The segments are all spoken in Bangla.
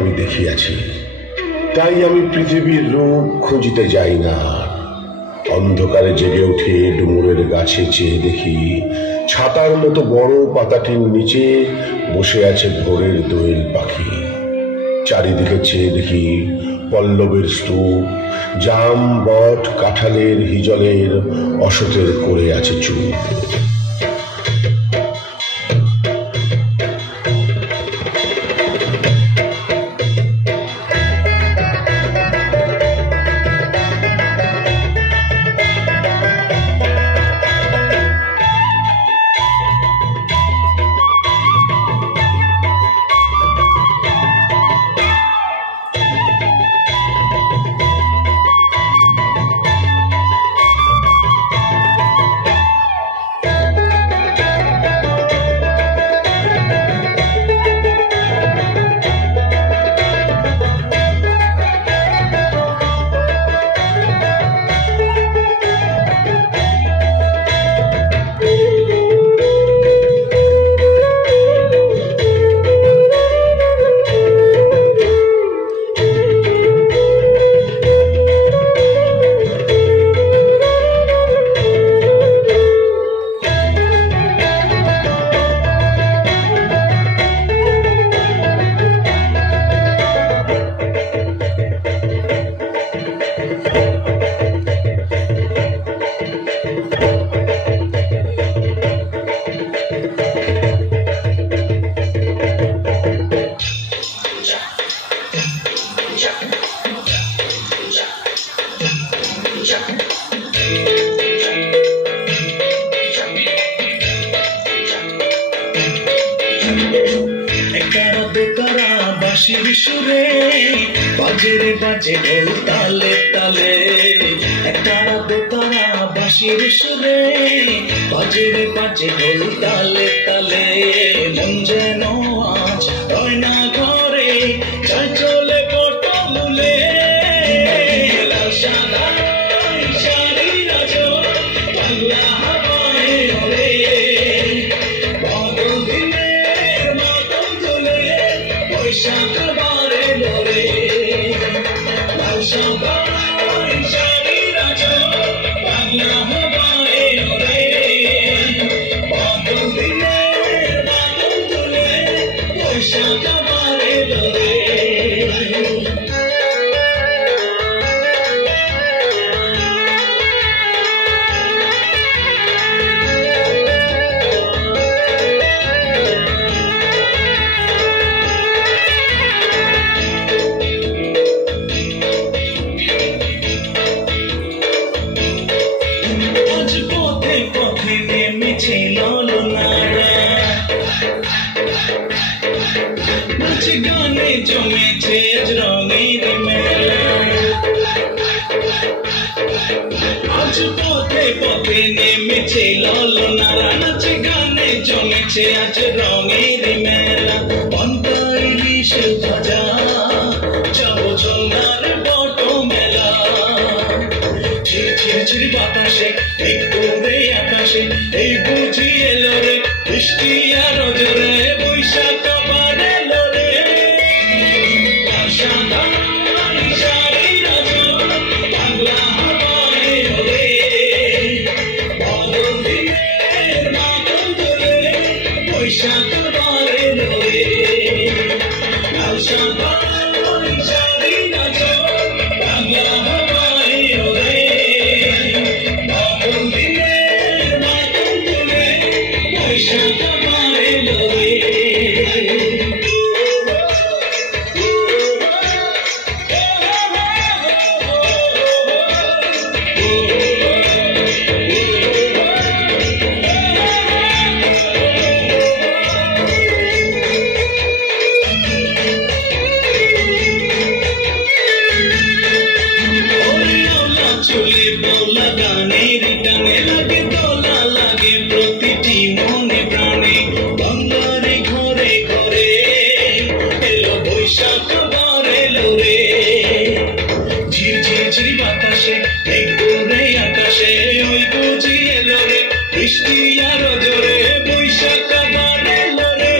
আমি দেখিয়াছি, তাই আমি পৃথিবীর রূপ খুঁজিতে যাই না। অন্ধকারে জেগে উঠে ডুমুরের গাছে চেয়ে দেখি, ছাতার মতো বড় পাতাটির নিচে বসে আছে ভোরের দোয়েল পাখি। চারিদিকে চেয়ে দেখি পল্লবের স্তূপ, জাম বট কাঁঠালের হিজলের অশতের করে আছে চুপ। সুরে বাজে রে বাজে ঢোল তালে তালে, একতারা দোতারা বাঁশির সুরে বাজে রে বাজে ঢোল তালে তালে। মন যেন আজ রয় না ঘরে, চাই চলে কত মূলে, লাল সাদা শাড়ি রাজো বাংলা হাওয়ায় ওরে, বাদল দিনের মাতম তুলে বৈশাখ বারে লরে, লাল সাদা শাড়ি রাজো বাংলা হাওয়ায় ওরে, বাদল দিনের মাতম তুলে বৈশাখ বারে লরে। আজ পথে পথে নেমেছে ললনারা, নাচ গানে জমেছে আজ রঙের মেলা। আজ পথে পথে নেমেছে ললনারা, নাচ গানে জমেছে আজ রঙের মেলা। পন্তা ইলিশ ভাজা যাবো ঝোলার বট মেলা, ঝিরঝির বাতাসে একটু রে আকাশে, এই বুঝি এলো রে বৃষ্টি আর জোরে, বৈশাখ আবার এলো রে। লাল সাদা শাড়ি রাজো বাংলা হাওয়ায় ওরে, বাদল দিনের মাতম তুলে বৈশাখ আবার এলো রে। লাল সাদা শাড়ি রাজো বাংলা হাওয়ায় ওরে, বাদল দিনের মাতম তুলে বৈশাখ আবার এলো রে। চলে দোলা গানের টানে লাগে, দোলা লাগে প্রতিটি মনে প্রাণে, বাংলারে ঘরে ঘরে এলো বৈশাখ আবার এলো রে। ঝিরঝির বাতাসে একটু রে আকাশে, ওই বুঝি এলো রে বৃষ্টি আর জোরে, বৈশাখ আবার এলো রে।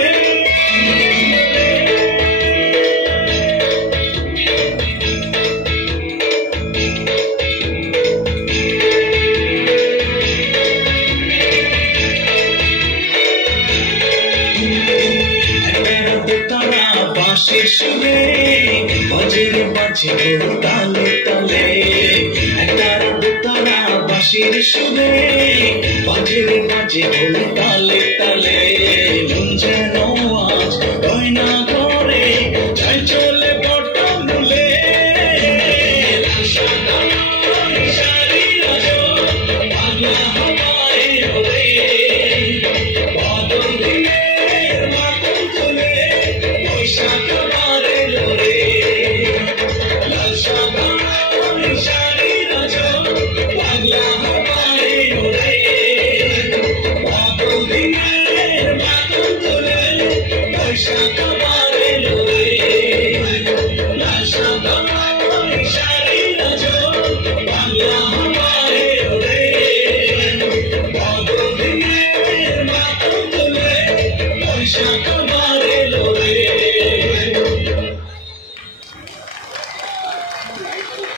সুরে বাজে রে বাজে ঢোল তালে তালে একতারা দুতারা বাঁশির সুরে বাজে রে বাজে ঢোল তালে তালে মন যেন আজ গয়না ঘরে চাই চলে বট মূলে শাড়ি রাজো পাগলা হওয়ায় ওরে বাদল দিনের মাথা তুলে বৈশাখ বারে লোরে লাল সাদা শাড়ি রাজো পাগলা হওয়ায় ওরে বাদল দিনের মাথা তুলে বৈশাখ বারে লোরে লাল সাদা শাড়ি রাজো পাগলা হওয়ায় ওরে বাদল দিনের মাথা তুলে বৈশাখ